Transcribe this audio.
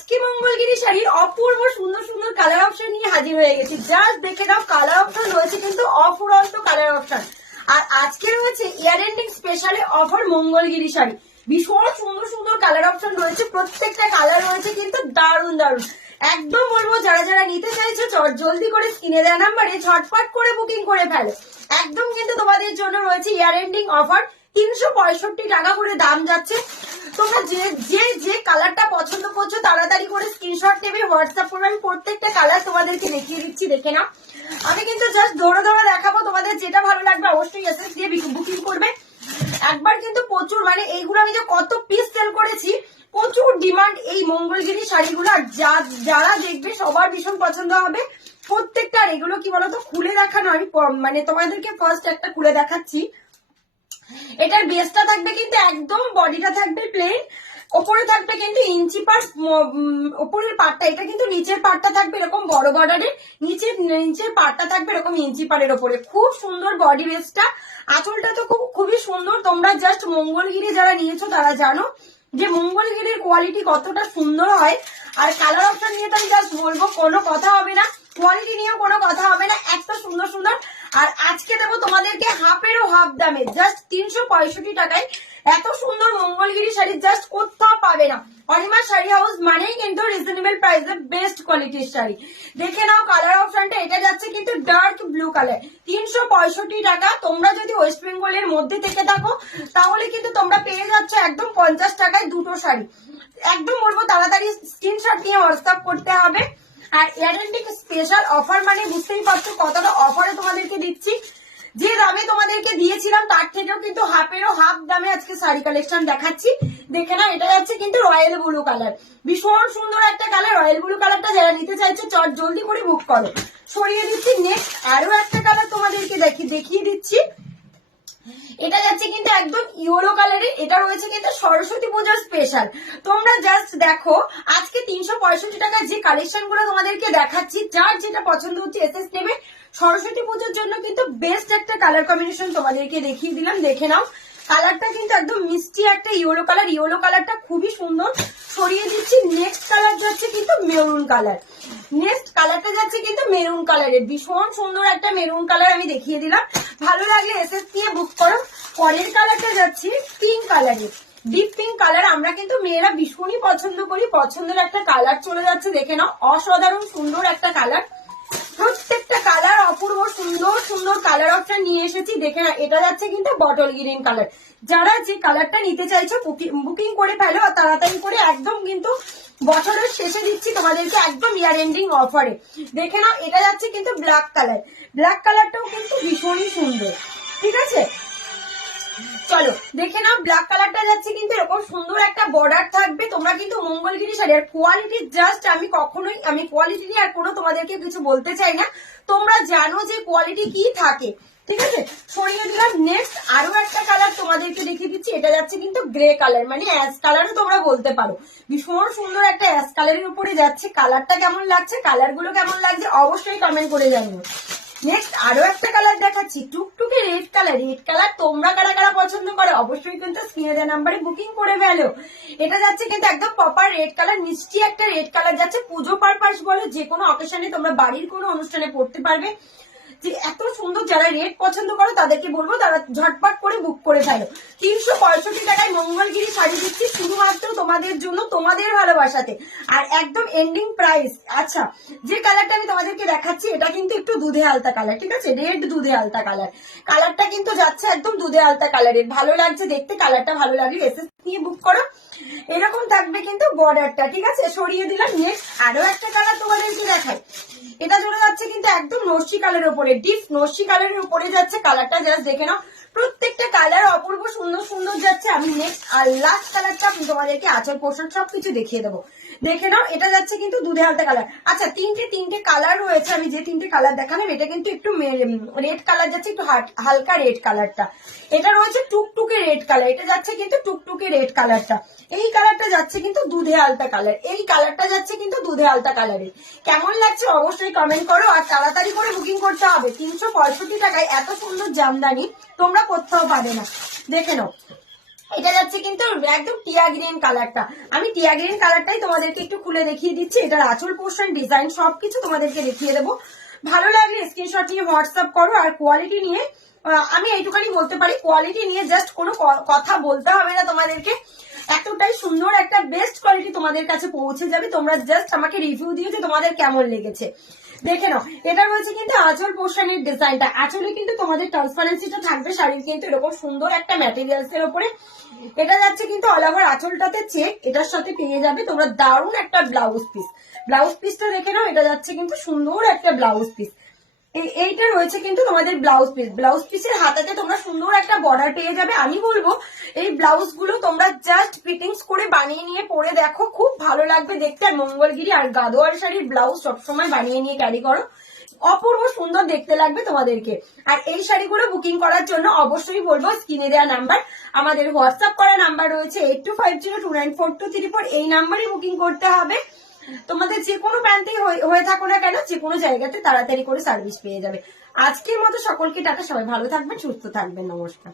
আজকে মঙ্গলগিরি শাড়ির অপূর্ব সুন্দর সুন্দর কালার অপশন নিয়ে হাজির হয়ে গেছি। জাস্ট দেখে নাও, কালার অপশন রয়েছে কিন্তু অফুরন্ত কালার অপশন। আর আজকে রয়েছে ইয়ার এন্ডিং স্পেশালে অফার মঙ্গলগিরি শাড়ি। ভীষণ সুন্দর সুন্দর কালার অপশন রয়েছে, প্রত্যেকটা কালার রয়েছে কিন্তু দারুণ দারুণ। একদম বলবো যারা যারা নিতে চাইছো জলদি করে স্ক্রিনে দেওয়া নাম্বারে ঝটপট করে বুকিং করে ফেলো। একদম কিন্তু তোমাদের জন্য রয়েছে ইয়ার এন্ডিং অফার। 365 টাকা করে দাম যাচ্ছে। তোমরা যে যে যে কালারটা পছন্দ করছো তাড়াতাড়ি করে স্ক্রিনশট নেবে, হোয়াটসঅ্যাপ করবে। আমি প্রত্যেকটা কালার তোমাদেরকে দেখিয়ে দিচ্ছি, দেখে নাও। আমি কিন্তু জাস্ট ধরে ধরে দেখাবো, তোমাদের যেটা ভালো লাগবে অবশ্যই এসএস দিয়ে বুকিং করবে। একবার কিন্তু প্রচুর, মানে এইগুলো আমি যে কত পিস সেল করেছি, প্রচুর ডিমান্ড এই মঙ্গলগিরি শাড়িগুলো। আর যারা দেখবে সবার ভীষণ পছন্দ হবে প্রত্যেকটা। আর এগুলো কি বলতো, খুলে দেখানো আমি মানে তোমাদেরকে ফার্স্ট একটা খুলে দেখাচ্ছি। এটার বেসটা থাকবে কিন্তু একদম, বডিটা থাকবে প্লেন, ওপরে থাকবে কিন্তু ইঞ্চি পার, ওপরের পাটটা, এটা কিন্তু নিচের পাটটা থাকবে এরকম বড় বর্ডারের, নিচের পাটটা থাকবে এরকম ইঞ্চি পারের ওপরে। খুব সুন্দর বডি বেসটা, আঁচলটা তো খুবই সুন্দর। তোমরা জাস্ট মঙ্গলগিরি যারা নিয়েছো তারা জানো যে মঙ্গলগিরির কোয়ালিটি কতটা সুন্দর হয়। আর কালার অপশন নিয়ে তো আমি জাস্ট বলবো, কোনো কথা হবে না, কোয়ালিটি নিয়েও কোনো কথা হবে না, এত সুন্দর সুন্দর। আর আজকে দেবো তোমাদেরকে হাফেরও হাফ দামে, জাস্ট 365 টাকায় এত সুন্দর মঙ্গলগিরি শাড়ি জাস্ট কোথাও পাবে না। অনিমা শাড়ি হাউস মানেই কিন্তু রিজনেবল প্রাইসে বেস্ট কোয়ালিটির শাড়ি। দেখে নাও কালার অপশনটা, এটা যাচ্ছে কিন্তু ডার্ক ব্লু কালার, 365 টাকা। তোমরা যদি ওয়েস্ট বেঙ্গলের মধ্যে থেকে থাকো তাহলে কিন্তু তোমরা পেয়ে যাচ্ছ একদম 50 টাকায় দুটো শাড়ি। একদম বলবো তাড়াতাড়ি স্ক্রিনশট নিয়ে হোয়াটসঅ্যাপ করতে হবে। আর এয়ারটেল স্পেশাল অফার মানে বুঝতেই পারছো কতটা অফারে তোমাদেরকে দিচ্ছি। যে দামে তোমাদেরকে দিয়েছিলাম তার থেকেও কিন্তু হাফেরও হাফ দামে আজকে শাড়ি কালেকশন দেখাচ্ছি। দেখে না, এটা যাচ্ছে কিন্তু রয়্যাল ব্লু কালার, ভীষণ সুন্দর একটা কালার। রয়্যাল ব্লু কালারটা যারা নিতে চাইছো জলদি করে বুক করো। সরিয়ে দিচ্ছি। নেক্সট আরো একটা কালার তোমাদেরকে দেখিয়ে দিচ্ছি। এটা যাচ্ছে কিন্তু একদম ইয়েলো কালারের, এটা রয়েছে কিন্তু সরস্বতী পূজার স্পেশাল। তোমরা জাস্ট দেখো আজকে 365 টাকার যে কালেকশন গুলো তোমাদেরকে দেখাচ্ছি, যার যেটা পছন্দ হচ্ছে এসএস নেবে। সরস্বতী পুজোর জন্য কিন্তু বেস্ট একটা কালার কম্বিনেশন তোমাদেরকে দেখিয়ে দিলাম, দেখে নাও। কালারটা কিন্তু একদম মিষ্টি একটা ইয়েলো কালার, ইয়েলো কালারটা খুবই সুন্দর। সরিয়ে দিচ্ছি। নেক্সট কালার যাচ্ছে কিন্তু মেরুন কালার, নেক্সট কালারটা যাচ্ছে কিন্তু মেরুন কালারের, ভীষণ সুন্দর একটা মেরুন কালার আমি দেখিয়ে দিলাম। ভালো লাগলে এসএস দিয়ে বুক করো। পরের কালারটা যাচ্ছে পিঙ্ক কালারের, ডিপ পিঙ্ক কালার। আমরা কিন্তু মেয়েরা ভীষণই পছন্দ করি, পছন্দের একটা কালার চলে যাচ্ছে, দেখে নাও। অসাধারণ সুন্দর একটা কালার, প্রত্যেকটা কালার অপূর্ব সুন্দর সুন্দর কালার অপশন নিয়ে এসেছি, দেখে না। এটা যাচ্ছে কিন্তু বটল গ্রিন কালার। যারা যে কালারটা নিতে চাইছো বুকিং করে ফেলো তাড়াতাড়ি করে, একদম কিন্তু বছরের শেষে দিচ্ছি তোমাদেরকে একদম ইয়ার এন্ডিং অফারে। দেখে নাও, এটা যাচ্ছে কিন্তু ব্ল্যাক কালার, ব্ল্যাক কালারটাও কিন্তু ভীষণই সুন্দর, ঠিক আছে। চলো দেখে নাও, ব্ল্যাক কালারটা যাচ্ছে কিন্তু এরকম সুন্দর একটা বর্ডার থাকবে। তোমরা কিন্তু মঙ্গলগিরি শাড়ির কোয়ালিটি জাস্ট, আমি কোয়ালিটি নিয়ে আর কোনো তোমাদেরকে কিছু বলতে চাই না, তোমরা জানো যে কোয়ালিটি কি থাকে, ঠিক আছে। সরিয়ে দিলাম। নেক্সট আরো একটা কালার তোমাদেরকে দেখিয়ে দিচ্ছি। এটা যাচ্ছে কিন্তু গ্রে কালার, মানে অ্যাশ কালারও তোমরা বলতে পারো। ভীষণ সুন্দর একটা অ্যাশ কালারের উপরে যাচ্ছে। কালারটা কেমন লাগছে, কালার গুলো কেমন লাগছে অবশ্যই কমেন্ট করে জানিও। নেক্সট আরো একটা কালার দেখাচ্ছি, টুকটুকে রেড কালার। রেড কালার তোমরা কারা কারা পছন্দ করো অবশ্যই কিন্তু স্ক্রিনে দেওয়া নাম্বারে বুকিং করে ফেলো। এটা যাচ্ছে কিন্তু একদম প্রপার রেড কালার, মিষ্টি একটা রেড কালার যাচ্ছে। পুজো পারপাস বলো, যে কোনো অকেশনে তোমরা বাড়ির কোনো অনুষ্ঠানে পড়তে পারবে। যে এত সুন্দর, যারা রেড পছন্দ করো তাদেরকে বলবো তারা ঝটপট করে বুক করে ফেলো। 365 টাকায় মঙ্গলগিরি শাড়ি দিচ্ছি শুধুমাত্র তোমাদের জন্য, তোমাদের ভালোবাসাতে। আর একদম এন্ডিং প্রাইস। আচ্ছা, যে কালারটা আমি তোমাদেরকে দেখাচ্ছি এটা কিন্তু একটু দুধে আলতা কালার, ঠিক আছে, রেড দুধে আলতা কালার। কালারটা কিন্তু যাচ্ছে একদম দুধে আলতা কালারের, ভালো লাগছে দেখতে। কালারটা ভালো লাগলে এসএস নিয়ে বুক করো। এরকম থাকবে কিন্তু বর্ডারটা, ঠিক আছে। সরিয়ে দিলাম। নেক্সট আরো একটা কালার তোমাদেরকে দেখাই। এটা চলে যাচ্ছে কিন্তু একদম নস্যি কালারের উপরে, ডিপ নস্যি কালারের উপরে যাচ্ছে কালারটা, জাস্ট দেখে নাও। প্রত্যেকটা কালার অপূর্ব সুন্দর সুন্দর যাচ্ছে। আমি নেক্সট আর লাস্ট কালারটা তোমাদেরকে আঁচল পোর্শন সবকিছু দেখিয়ে দেবো, দেখে নাও। এটা যাচ্ছে কিন্তু দুধে আলতা কালার। আচ্ছা, তিনটে কালার রয়েছে। আমি যে তিনটে কালার দেখালাম এটা কিন্তু একটু রেড কালার যাচ্ছে, একটু হালকা রেড কালারটা। এটা রয়েছে টুকটুকে রেড কালার, এটা যাচ্ছে কিন্তু টুকটুকে রেড কালারটা। এই কালারটা যাচ্ছে কিন্তু দুধে আলতা কালার, এই কালারটা যাচ্ছে কিন্তু দুধে আলতা কালারের। কেমন লাগছে অবশ্যই কমেন্ট করো। আর তাড়াতাড়ি করে বুকিং করতে হবে। 365 টাকায় এত সুন্দর জামদানি তোমরা কোথাও পাবে না, দেখে নাও। এটা যাচ্ছে কিন্তু একদম টিয়া গ্রিন কালারটা। আমি টিয়া গ্রিন কালারটাই তোমাদেরকে একটু খুলে দেখিয়ে দিচ্ছি। এটার আঁচল পোর্শন, ডিজাইন সবকিছু তোমাদেরকে দেখিয়ে দেবো। ভালো লাগলে স্ক্রিনশট নিয়ে হোয়াটসঅ্যাপ করো। আর কোয়ালিটি নিয়ে আমি এইটুখানি বলতে পারি, কোয়ালিটি নিয়ে জাস্ট কোনো কথা বলতে হবে না তোমাদেরকে। এতটাই সুন্দর একটা বেস্ট কোয়ালিটি তোমাদের কাছে পৌঁছে যাবে। তোমরা জাস্ট আমাকে রিভিউ দিও যে তোমাদের কেমন লেগেছে। দেখে নাও, এটা রয়েছে কিন্তু আঁচল পোর্শনের ডিজাইনটা। আঁচলে কিন্তু তোমাদের ট্রান্সপারেন্সিটা থাকবে শাড়ির কিন্তু এরকম সুন্দর একটা ম্যাটেরিয়ালস এর উপরে। এটা যাচ্ছে কিন্তু অল ওভার আঁচলটাতে চেক, এটার সাথে পেয়ে যাবে তোমরা দারুণ একটা ব্লাউজ পিস। ব্লাউজ পিসটা দেখে নাও, এটা যাচ্ছে কিন্তু সুন্দর একটা ব্লাউজ পিস। এইটা রয়েছে কিন্তু তোমাদের ব্লাউজ পিস। ব্লাউজ পিসের হাতাতে তোমরা সুন্দর একটা বর্ডার পেয়ে যাবে। আমি বলবো এই ব্লাউজ গুলো তোমরা জাস্ট ফিটিংস করে বানিয়ে নিয়ে পরে দেখো, খুব ভালো লাগবে দেখতে। আর মঙ্গলগিরি আর গাদোয়ার শাড়ির ব্লাউজ সবসময় বানিয়ে নিয়ে ক্যারি করো, অপূর্ব সুন্দর দেখতে লাগবে তোমাদেরকে। আর এই শাড়িগুলো বুকিং করার জন্য অবশ্যই বলবো স্ক্রিনে দেওয়া নাম্বার, আমাদের হোয়াটসঅ্যাপ করা নাম্বার রয়েছে 8250294234, এই নাম্বারে বুকিং করতে হবে। তোমাদের যে কোনো প্রান্তেই হয়ে থাকো না কেন, যে কোনো জায়গাতে তাড়াতাড়ি করে সার্ভিস পেয়ে যাবে। আজকের মতো সকলকে টাটা, সবাই ভালো থাকবেন, সুস্থ থাকবেন, নমস্কার।